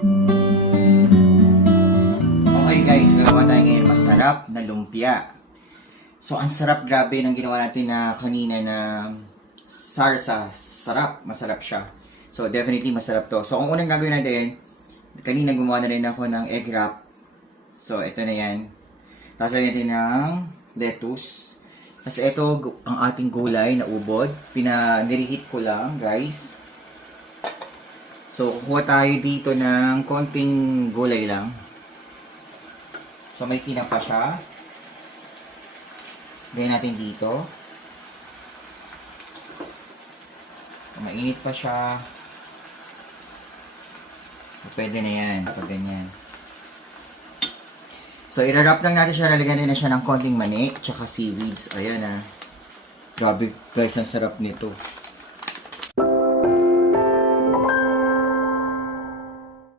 Okay guys, gagawa tayo ngayon masarap na lumpia. So ang sarap, grabe ng ginawa natin na kanina na sarsa. Sarap, masarap siya. So definitely masarap to. So ang unang gagawin natin, kanina gumawa na rin ako ng egg wrap. So ito na yan. Tapos natin ng lettuce. Kasi ito ang ating gulay na ubod. Nirehit ko lang guys. So kukuha tayo dito ng konting gulay lang. So may kinapa siya. Gawin natin dito. Mainit pa siya. Pwede na yan. Pag ganyan. So i-wrap lang natin siya. Lalagyan na siya ng konting mani. Tsaka seaweeds. Ayan ah. Grabe guys, ang sarap nito.